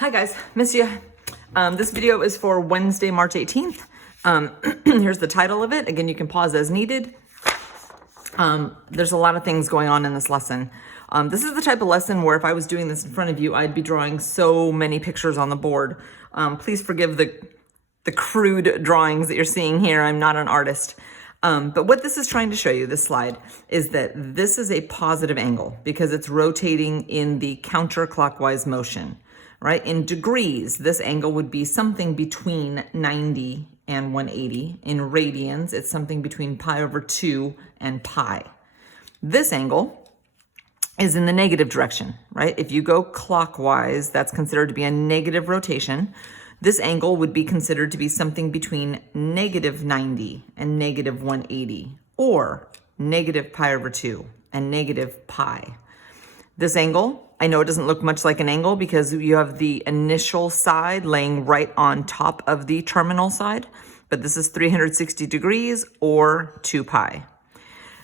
Hi guys, miss you. This video is for Wednesday, March 18th. Here's the title of it. Again, you can pause as needed. There's a lot of things going on in this lesson. This is the type of lesson where if I was doing this in front of you, I'd be drawing so many pictures on the board. Please forgive the crude drawings that you're seeing here. I'm not an artist. But what this is trying to show you, this slide, is that this is a positive angle because it's rotating in the counterclockwise motion, right? In degrees, this angle would be something between 90 and 180. In radians, it's something between pi over 2 and pi. This angle is in the negative direction, right? If you go clockwise, that's considered to be a negative rotation. This angle would be considered to be something between negative 90 and negative 180, or negative pi over 2 and negative pi. This angle, I know it doesn't look much like an angle because you have the initial side laying right on top of the terminal side, but this is 360 degrees or 2 pi.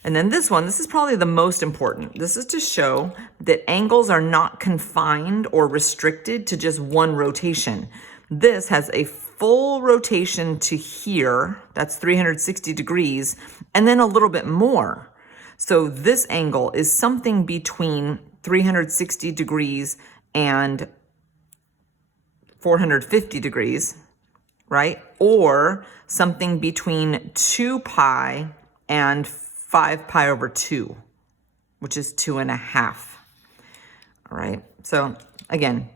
And then this one, this is probably the most important. This is to show that angles are not confined or restricted to just one rotation. This has a full rotation to here, that's 360 degrees, and then a little bit more. So this angle is something between 360 degrees and 450 degrees, right? Or something between 2 pi and 5 pi over 2, which is 2.5. All right, so again,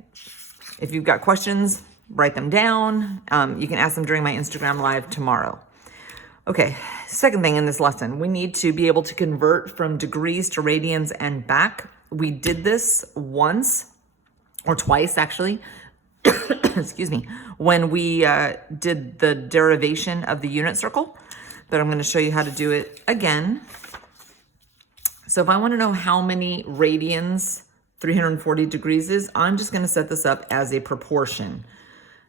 if you've got questions, write them down. You can ask them during my Instagram live tomorrow. Okay, second thing in this lesson, we need to be able to convert from degrees to radians and back. We did this once or twice actually, excuse me, when we did the derivation of the unit circle, but I'm gonna show you how to do it again. So if I wanna know how many radians 340 degrees is, I'm just gonna set this up as a proportion.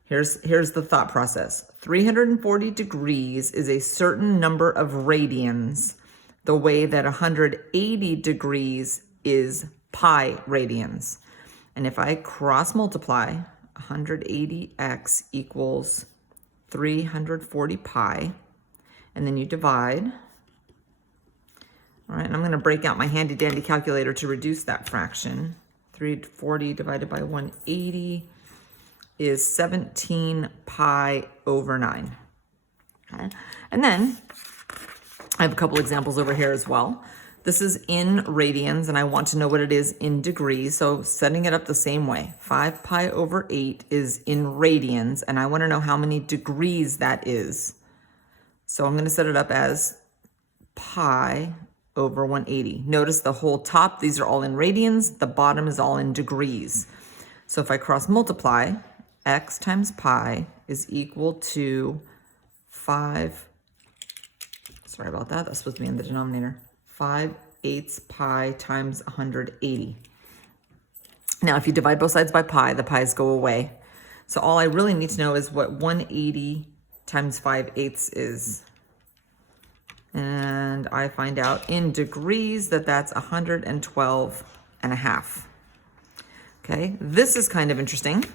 Here's the thought process. 340 degrees is a certain number of radians, the way that 180 degrees is pi radians. And if I cross multiply, 180x equals 340 pi, and then you divide. All right, and I'm gonna break out my handy dandy calculator to reduce that fraction. 340 divided by 180 is 17 pi over 9. Okay. And then I have a couple examples over here as well. This is in radians, and I want to know what it is in degrees. So setting it up the same way, 5 pi over 8 is in radians, and I want to know how many degrees that is. So I'm going to set it up as pi over 180. Notice the whole top, these are all in radians. The bottom is all in degrees. So if I cross multiply, x times pi is equal to 5, sorry about that, that's supposed to be in the denominator, 5/8 pi times 180. Now, if you divide both sides by pi, the pi's go away. So all I really need to know is what 180 times 5/8 is. And I find out in degrees that that's 112.5. Okay, this is kind of interesting.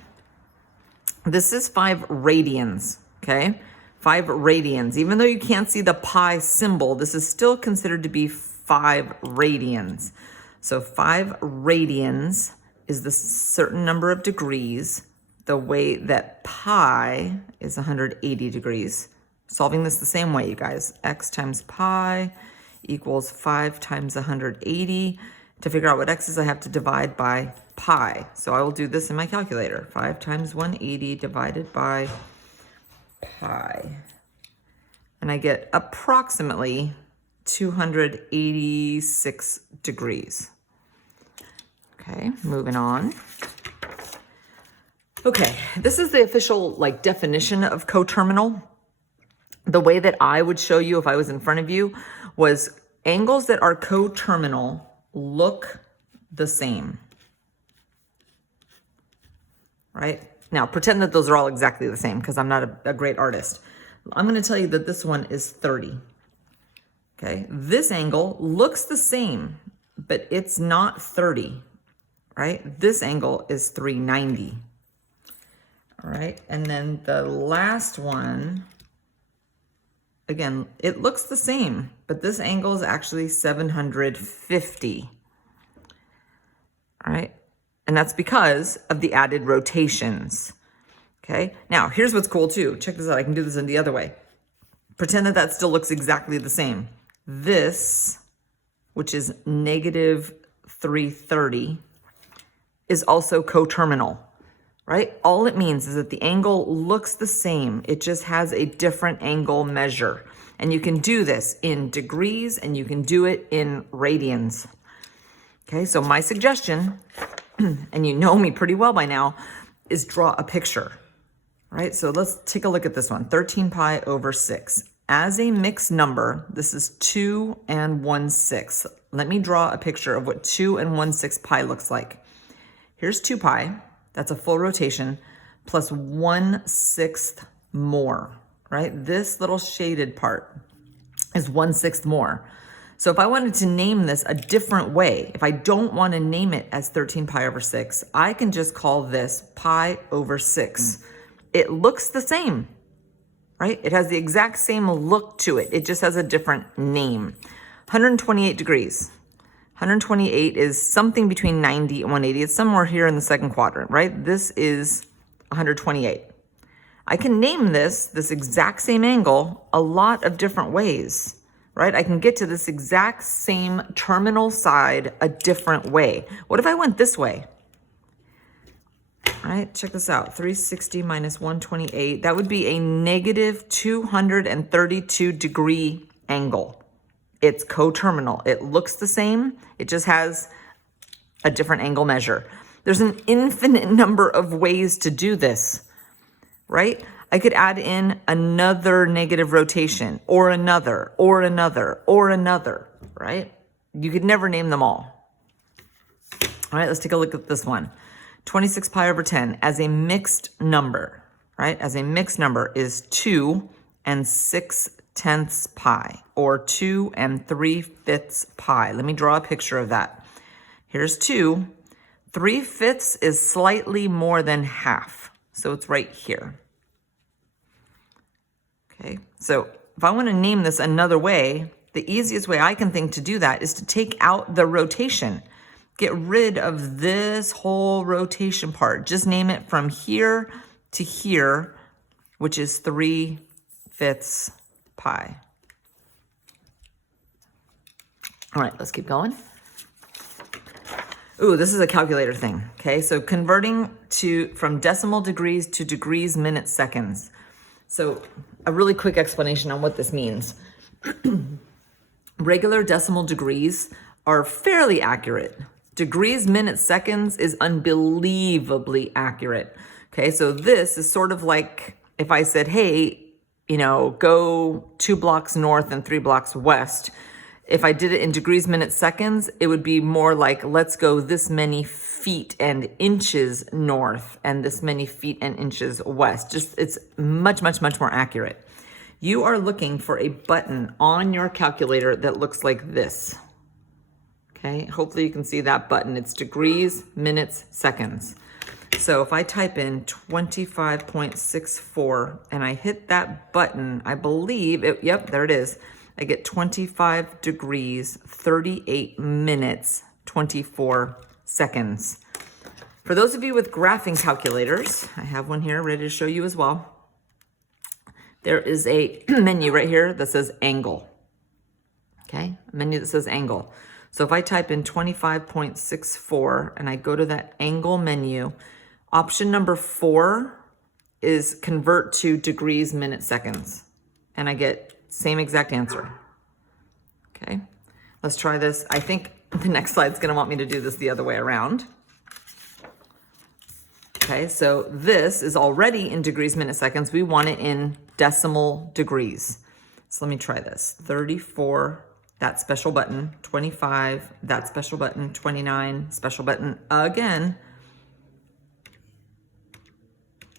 This is 5 radians, okay? 5 radians. Even though you can't see the pi symbol, this is still considered to be 5 radians. So 5 radians is the certain number of degrees, the way that pi is 180 degrees. Solving this the same way, you guys. X times pi equals 5 times 180. To figure out what x is, I have to divide by pi. So I will do this in my calculator. 5 times 180 divided by pi. And I get approximately 286 degrees. Okay, moving on. Okay, this is the official definition of coterminal. The way that I would show you if I was in front of you was angles that are coterminal look the same. Right? Now, pretend that those are all exactly the same because I'm not a great artist. I'm going to tell you that this one is 30. Okay? This angle looks the same, but it's not 30, right? This angle is 390. All right, and then the last one, again, it looks the same, but this angle is actually 750. All right, and that's because of the added rotations. Okay, now here's what's cool too. Check this out, I can do this in the other way. Pretend that that still looks exactly the same. This, which is negative 330, is also coterminal, right? All it means is that the angle looks the same. It just has a different angle measure. And you can do this in degrees and you can do it in radians. Okay, so my suggestion, and you know me pretty well by now, is draw a picture, right? So let's take a look at this one, 13 pi over 6. As a mixed number, this is 2 and 1/6. Let me draw a picture of what 2 and 1/6 pi looks like. Here's 2 pi, that's a full rotation, plus 1/6 more, right? This little shaded part is 1/6 more. So if I wanted to name this a different way, if I don't want to name it as 13 pi over 6, I can just call this pi over 6. It looks the same, right? It has the exact same look to it. It just has a different name. 128 degrees. 128 is something between 90 and 180. It's somewhere here in the second quadrant, right? This is 128. I can name this exact same angle a lot of different ways, right? I can get to this exact same terminal side a different way. What if I went this way? All right, check this out. 360 minus 128. That would be a negative 232 degree angle. It's coterminal. It looks the same. It just has a different angle measure. There's an infinite number of ways to do this, right? I could add in another negative rotation, or another, or another, or another, right? You could never name them all. All right, let's take a look at this one. 26 pi over 10 as a mixed number, right? As a mixed number is 2 and 6/10 pi, or 2 and 3/5 pi. Let me draw a picture of that. Here's 2. 3/5 is slightly more than half, so it's right here. Okay, so if I want to name this another way, the easiest way I can think to do that is to take out the rotation. Get rid of this whole rotation part. Just name it from here to here, which is 3/5 pi. All right, let's keep going. Ooh, this is a calculator thing, okay? So converting from decimal degrees to degrees, minutes, seconds. So a really quick explanation on what this means. Regular decimal degrees are fairly accurate. Degrees, minutes, seconds is unbelievably accurate. Okay, so this is sort of like if I said, hey, you know, go 2 blocks north and 3 blocks west. If I did it in degrees, minutes, seconds, it would be more like, let's go this many feet and inches north and this many feet and inches west. Just, it's much, much, much more accurate. You are looking for a button on your calculator that looks like this. Okay, hopefully you can see that button. It's degrees, minutes, seconds. So if I type in 25.64 and I hit that button, I believe, yep, there it is. I get 25 degrees, 38 minutes, 24 seconds. For those of you with graphing calculators, I have one here ready to show you as well. There is a menu right here that says angle. Okay, a menu that says angle. So if I type in 25.64 and I go to that angle menu, option number 4 is convert to degrees, minutes, seconds. And I get same exact answer. Okay, let's try this. I think the next slide's gonna want me to do this the other way around. Okay, so this is already in degrees, minutes, seconds. We want it in decimal degrees. So let me try this. 34, that special button, 25, that special button, 29, special button again.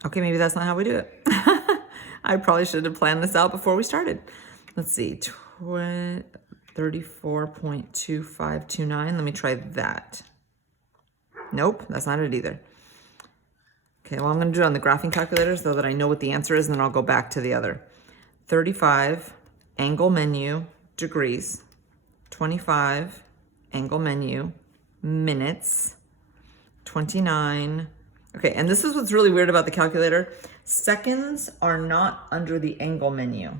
Okay, maybe that's not how we do it. I probably should have planned this out before we started. Let's see, 34.2529. Let me try that. Nope, that's not it either. Okay, well, I'm going to do it on the graphing calculator so that I know what the answer is, and then I'll go back to the other. 35, angle menu, degrees. 25, angle menu, minutes. 29. Okay, and this is what's really weird about the calculator. Seconds are not under the angle menu.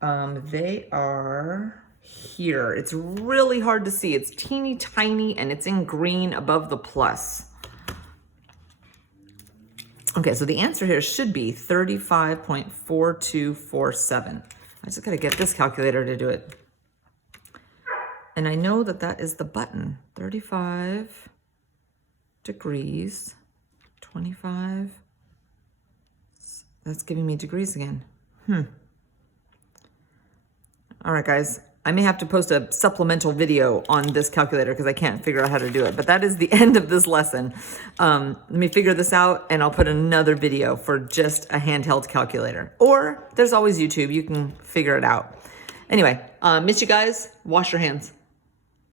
They are here. It's really hard to see. It's teeny tiny, and it's in green above the plus. Okay, so the answer here should be 35.4247. I just gotta get this calculator to do it. And I know that that is the button. 35 degrees, 25. That's giving me degrees again. All right, guys. I may have to post a supplemental video on this calculator because I can't figure out how to do it. But that is the end of this lesson. Let me figure this out, and I'll put another video for just a handheld calculator. Or there's always YouTube. You can figure it out. Anyway, miss you guys. Wash your hands.